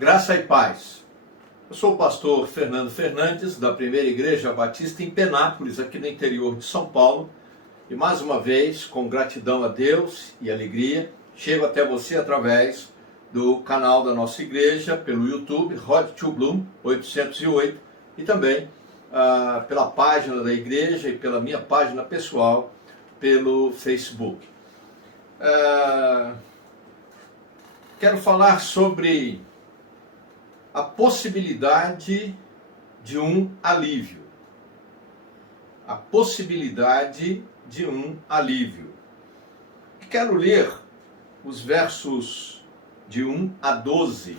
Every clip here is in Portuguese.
Graça e paz. Eu sou o pastor Fernando Fernandes, da Primeira Igreja Batista em Penápolis, aqui no interior de São Paulo. E mais uma vez, com gratidão a Deus e alegria, chego até você através do canal da nossa igreja, pelo YouTube, Road to Bloom 808, e também pela página da igreja e pela minha página pessoal, pelo Facebook. Quero falar sobre a possibilidade de um alívio. A possibilidade de um alívio. Quero ler os versos de 1 a 12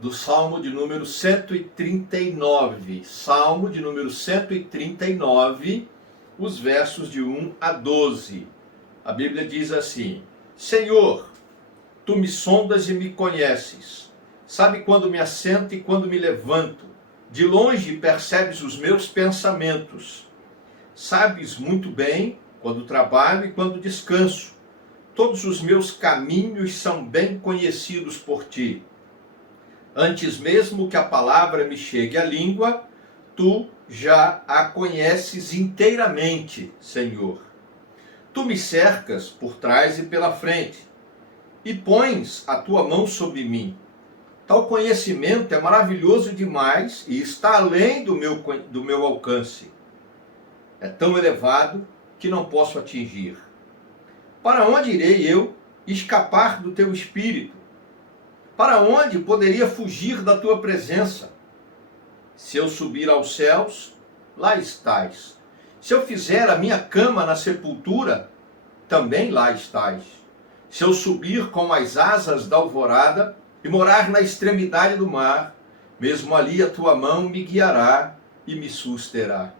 do Salmo de número 139. Salmo de número 139, os versos de 1 a 12. A Bíblia diz assim: Senhor, tu me sondas e me conheces. Sabe quando me assento e quando me levanto. De longe percebes os meus pensamentos. Sabes muito bem quando trabalho e quando descanso. Todos os meus caminhos são bem conhecidos por ti. Antes mesmo que a palavra me chegue à língua, tu já a conheces inteiramente, Senhor. Tu me cercas por trás e pela frente, e pões a tua mão sobre mim. Tal conhecimento é maravilhoso demais e está além do meu alcance. É tão elevado que não posso atingir. Para onde irei eu escapar do teu espírito? Para onde poderia fugir da tua presença? Se eu subir aos céus, lá estás. Se eu fizer a minha cama na sepultura, também lá estás. Se eu subir com as asas da alvorada e morar na extremidade do mar, mesmo ali a tua mão me guiará e me susterá.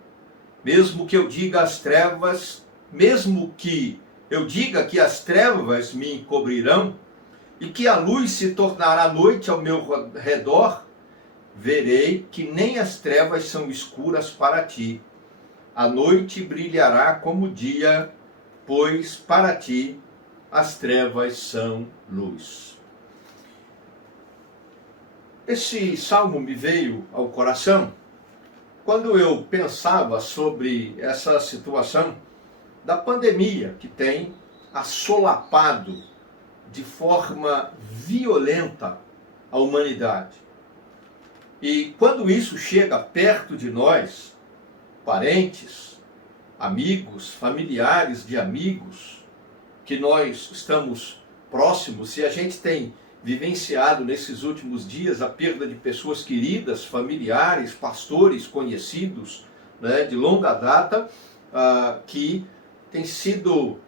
Mesmo que eu diga às trevas, mesmo que eu diga que as trevas me encobrirão e que a luz se tornará noite ao meu redor, verei que nem as trevas são escuras para ti. A noite brilhará como o dia, pois para ti as trevas são luz. Esse salmo me veio ao coração quando eu pensava sobre essa situação da pandemia que tem assolapado de forma violenta a humanidade. E quando isso chega perto de nós, parentes, amigos, familiares de amigos, que nós estamos próximos, e a gente tem vivenciado nesses últimos dias a perda de pessoas queridas, familiares, pastores, conhecidos, né, de longa data, que têm sido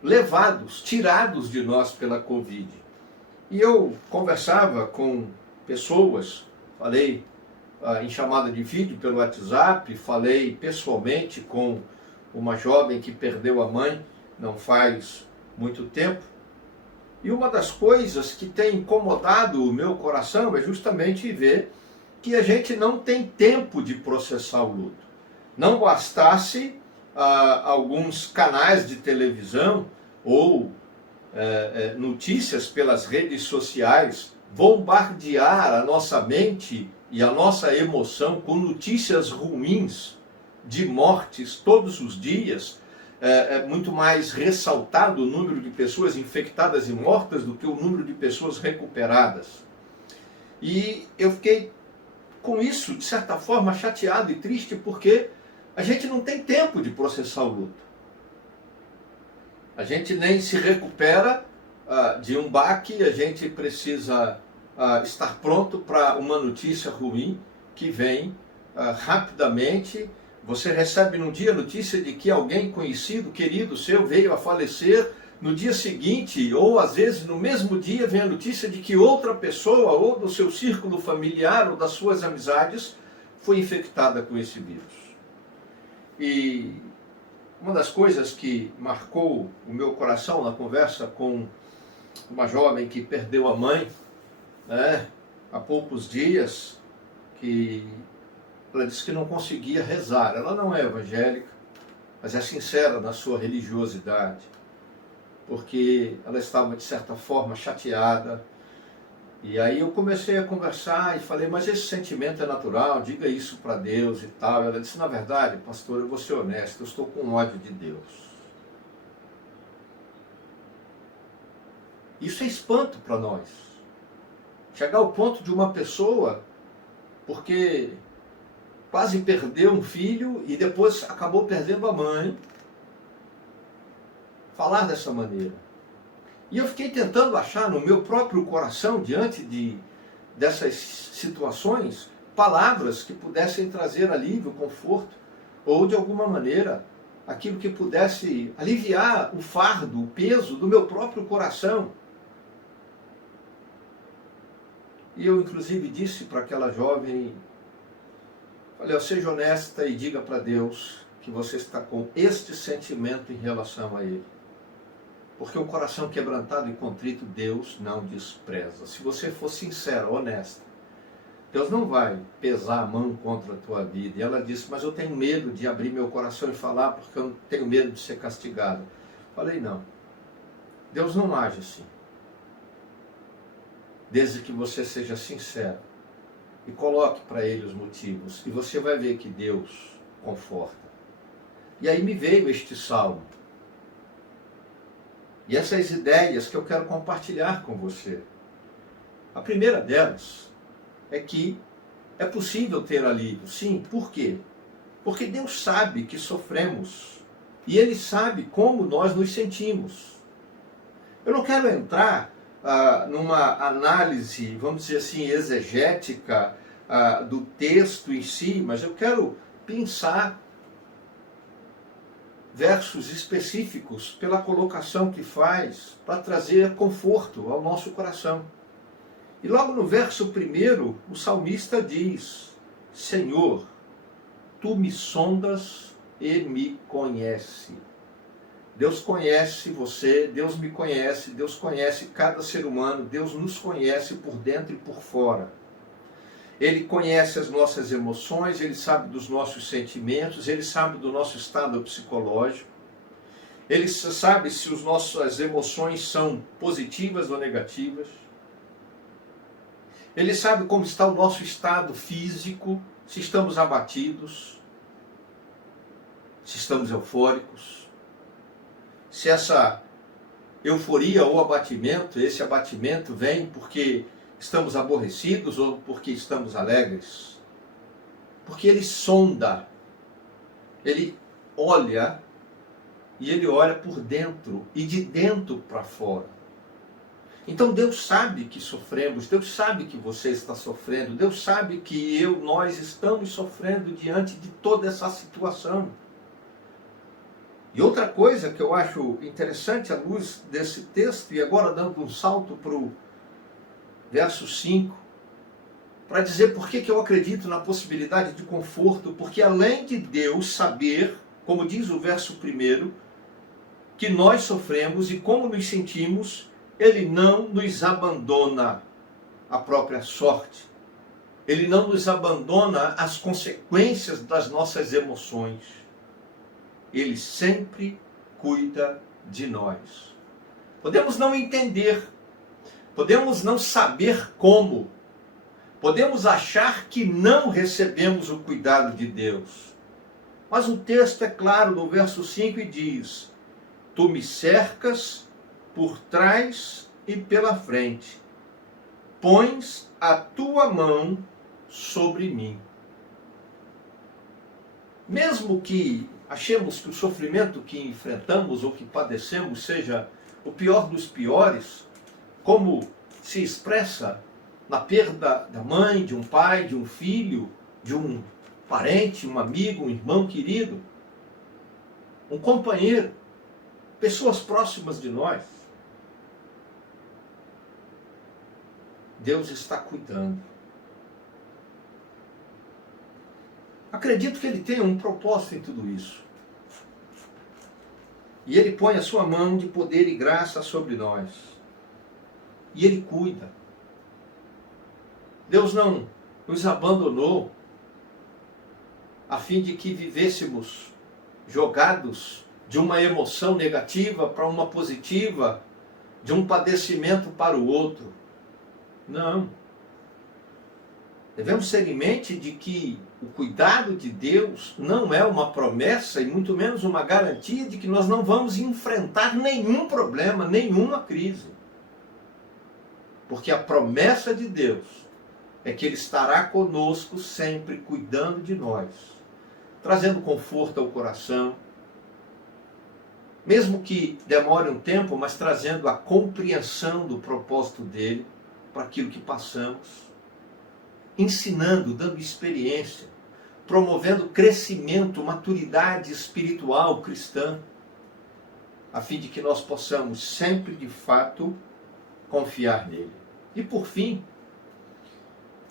levados, tirados de nós pela Covid. E eu conversava com pessoas, falei em chamada de vídeo pelo WhatsApp, falei pessoalmente com uma jovem que perdeu a mãe não faz muito tempo. E uma das coisas que tem incomodado o meu coração é justamente ver que a gente não tem tempo de processar o luto. Não bastasse alguns canais de televisão ou notícias pelas redes sociais bombardear a nossa mente e a nossa emoção com notícias ruins de mortes todos os dias. É muito mais ressaltado o número de pessoas infectadas e mortas do que o número de pessoas recuperadas. E eu fiquei com isso, de certa forma, chateado e triste, porque a gente não tem tempo de processar o luto. A gente nem se recupera de um baque, a gente precisa estar pronto para uma notícia ruim que vem rapidamente. Você recebe num dia a notícia de que alguém conhecido, querido seu, veio a falecer. No dia seguinte, ou às vezes no mesmo dia, vem a notícia de que outra pessoa, ou do seu círculo familiar, ou das suas amizades, foi infectada com esse vírus. E uma das coisas que marcou o meu coração na conversa com uma jovem que perdeu a mãe, né, há poucos dias, que ela disse que não conseguia rezar. Ela não é evangélica, mas é sincera na sua religiosidade, porque ela estava, de certa forma, chateada, E aí eu comecei a conversar e falei, mas esse sentimento é natural, diga isso para Deus e tal. Ela disse, na verdade, pastor, eu vou ser honesto, eu estou com ódio de Deus. Isso é espanto para nós. Chegar ao ponto de uma pessoa, porque quase perdeu um filho e depois acabou perdendo a mãe, falar dessa maneira. E eu fiquei tentando achar no meu próprio coração, diante dessas situações, palavras que pudessem trazer alívio, conforto, ou de alguma maneira, aquilo que pudesse aliviar o fardo, o peso do meu próprio coração. E eu, inclusive, disse para aquela jovem, falei, seja honesta e diga para Deus que você está com este sentimento em relação a Ele. Porque o coração quebrantado e contrito, Deus não despreza. Se você for sincera, honesta, Deus não vai pesar a mão contra a tua vida. E ela disse, mas eu tenho medo de abrir meu coração e falar, porque eu tenho medo de ser castigado. Falei, não. Deus não age assim. Desde que você seja sincero e coloque para Ele os motivos. E você vai ver que Deus conforta. E aí me veio este salmo. E essas ideias que eu quero compartilhar com você. A primeira delas é que é possível ter alívio. Sim, por quê? Porque Deus sabe que sofremos. E Ele sabe como nós nos sentimos. Eu não quero entrar numa análise, vamos dizer assim, exegética do texto em si, mas eu quero pensar versos específicos pela colocação que faz para trazer conforto ao nosso coração. E logo no verso 1, o salmista diz, Senhor, Tu me sondas e me conhece. Deus conhece você, Deus me conhece, Deus conhece cada ser humano, Deus nos conhece por dentro e por fora. Ele conhece as nossas emoções, Ele sabe dos nossos sentimentos, Ele sabe do nosso estado psicológico, Ele sabe se as nossas emoções são positivas ou negativas, Ele sabe como está o nosso estado físico, se estamos abatidos, se estamos eufóricos, se essa euforia ou abatimento, esse abatimento vem porque estamos aborrecidos ou porque estamos alegres. Porque Ele sonda, Ele olha, e Ele olha por dentro e de dentro para fora. Então Deus sabe que sofremos, Deus sabe que você está sofrendo, Deus sabe que nós estamos sofrendo diante de toda essa situação. E outra coisa que eu acho interessante à luz desse texto, e agora dando um salto para o verso 5, para dizer por que eu acredito na possibilidade de conforto, porque além de Deus saber, como diz o verso 1, que nós sofremos e como nos sentimos, Ele não nos abandona à própria sorte. Ele não nos abandona às consequências das nossas emoções. Ele sempre cuida de nós. Podemos não entender, podemos não saber como, podemos achar que não recebemos o cuidado de Deus. Mas o texto é claro no verso 5 e diz, Tu me cercas por trás e pela frente, pões a Tua mão sobre mim. Mesmo que achemos que o sofrimento que enfrentamos ou que padecemos seja o pior dos piores, como se expressa na perda da mãe, de um pai, de um filho, de um parente, um amigo, um irmão querido, um companheiro, pessoas próximas de nós, Deus está cuidando. Acredito que Ele tenha um propósito em tudo isso. E Ele põe a sua mão de poder e graça sobre nós. E Ele cuida. Deus não nos abandonou a fim de que vivêssemos jogados de uma emoção negativa para uma positiva, de um padecimento para o outro. Não. Devemos ter em mente de que o cuidado de Deus não é uma promessa e muito menos uma garantia de que nós não vamos enfrentar nenhum problema, nenhuma crise. Porque a promessa de Deus é que Ele estará conosco sempre, cuidando de nós, trazendo conforto ao coração, mesmo que demore um tempo, mas trazendo a compreensão do propósito dEle para aquilo que passamos, ensinando, dando experiência, promovendo crescimento, maturidade espiritual cristã, a fim de que nós possamos sempre, de fato, confiar nele. E por fim,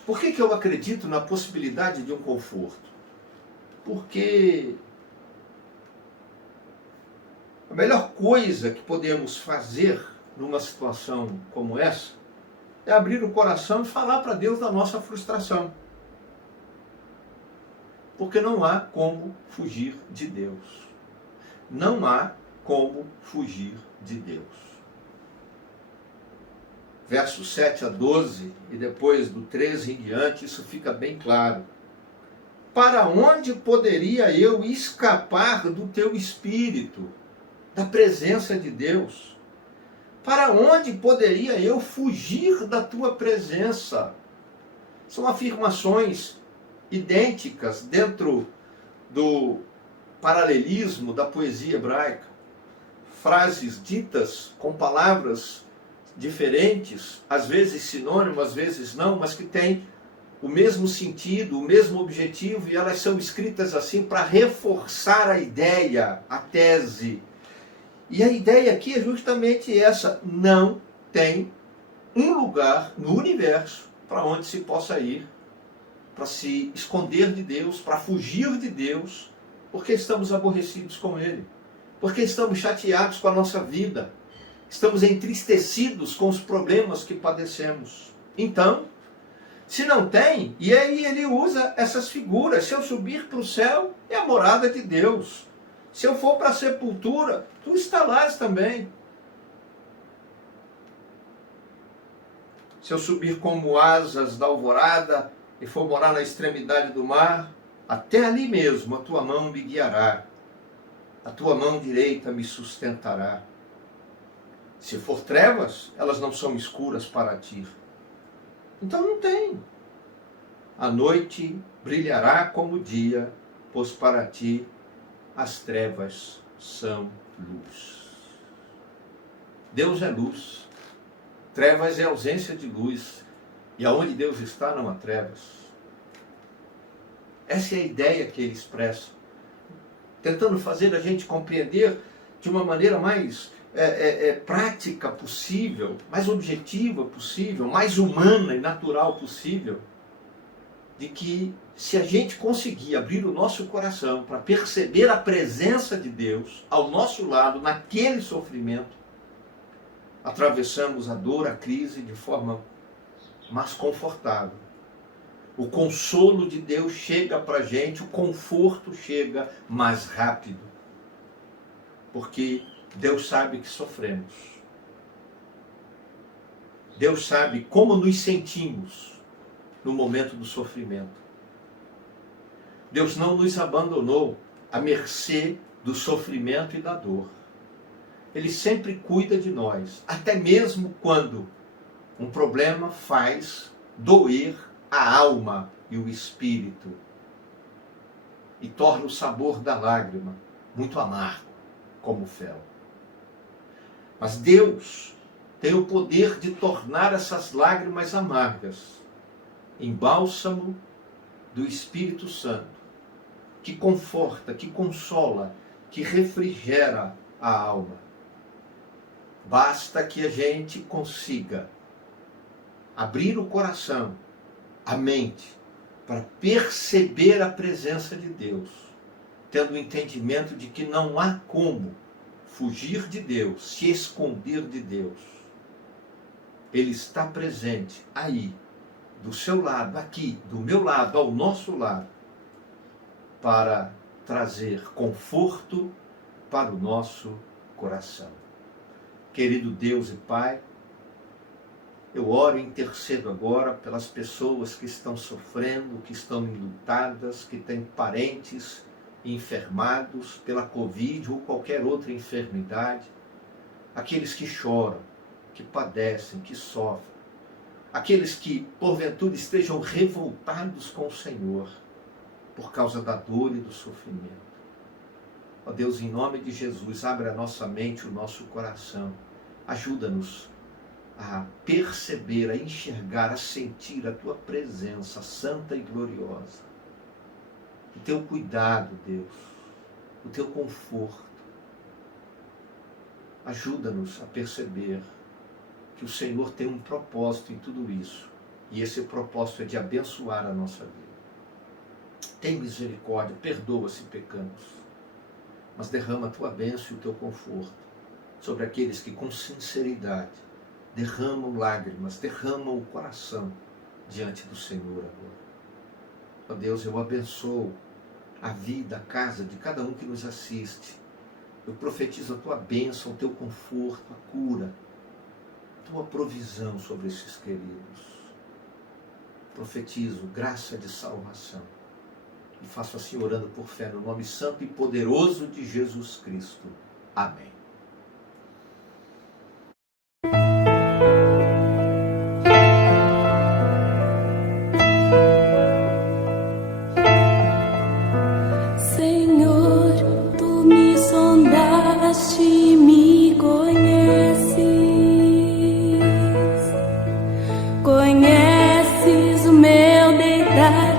por que eu acredito na possibilidade de um conforto? Porque a melhor coisa que podemos fazer numa situação como essa é abrir o coração e falar para Deus da nossa frustração. Porque não há como fugir de Deus. Não há como fugir de Deus. Versos 7 a 12 e depois do 13 em diante, isso fica bem claro. Para onde poderia eu escapar do teu Espírito, da presença de Deus? Para onde poderia eu fugir da tua presença? São afirmações idênticas dentro do paralelismo da poesia hebraica. Frases ditas com palavras diferentes, às vezes sinônimas, às vezes não, mas que têm o mesmo sentido, o mesmo objetivo, e elas são escritas assim para reforçar a ideia, a tese. E a ideia aqui é justamente essa: não tem um lugar no universo para onde se possa ir, para se esconder de Deus, para fugir de Deus, porque estamos aborrecidos com Ele, porque estamos chateados com a nossa vida, estamos entristecidos com os problemas que padecemos. Então, se não tem, e aí ele usa essas figuras: se eu subir para o céu, é a morada de Deus. Se eu for para a sepultura, tu estarás também. Se eu subir como asas da alvorada e for morar na extremidade do mar, até ali mesmo a tua mão me guiará, a tua mão direita me sustentará. Se for trevas, elas não são escuras para ti. Então não tem. A noite brilhará como o dia, pois para ti as trevas são luz. Deus é luz. Trevas é ausência de luz. E aonde Deus está, não há trevas. Essa é a ideia que ele expressa, tentando fazer a gente compreender de uma maneira mais prática possível, mais objetiva possível, mais humana e natural possível, de que se a gente conseguir abrir o nosso coração para perceber a presença de Deus ao nosso lado, naquele sofrimento, atravessamos a dor, a crise de forma mais confortável. O consolo de Deus chega para a gente, o conforto chega mais rápido. Porque Deus sabe que sofremos. Deus sabe como nos sentimos no momento do sofrimento. Deus não nos abandonou à mercê do sofrimento e da dor. Ele sempre cuida de nós, até mesmo quando um problema faz doer a alma e o espírito e torna o sabor da lágrima muito amargo, como o fel. Mas Deus tem o poder de tornar essas lágrimas amargas em bálsamo do Espírito Santo, que conforta, que consola, que refrigera a alma. Basta que a gente consiga abrir o coração, a mente, para perceber a presença de Deus, tendo o entendimento de que não há como fugir de Deus, se esconder de Deus. Ele está presente aí, do seu lado, aqui, do meu lado, ao nosso lado, para trazer conforto para o nosso coração. Querido Deus e Pai, Eu oro e intercedo agora pelas pessoas que estão sofrendo, que estão enlutadas, que têm parentes enfermados pela Covid ou qualquer outra enfermidade. Aqueles que choram, que padecem, que sofrem. Aqueles que, porventura, estejam revoltados com o Senhor por causa da dor e do sofrimento. Ó Deus, em nome de Jesus, abre a nossa mente, o nosso coração. Ajuda-nos a perceber, a enxergar, a sentir a Tua presença santa e gloriosa. O Teu cuidado, Deus, o Teu conforto. Ajuda-nos a perceber que o Senhor tem um propósito em tudo isso. E esse propósito é de abençoar a nossa vida. Tem misericórdia, perdoa se pecamos. Mas derrama a Tua bênção e o Teu conforto sobre aqueles que com sinceridade derramam lágrimas, derramam o coração diante do Senhor agora. Ó Deus, eu abençoo a vida, a casa de cada um que nos assiste. Eu profetizo a Tua bênção, o Teu conforto, a cura, a Tua provisão sobre esses queridos. Profetizo graça de salvação. E faço assim orando por fé no nome santo e poderoso de Jesus Cristo. Amém. Senhor, Tu me sondaste e me conheces. Conheces o meu deitar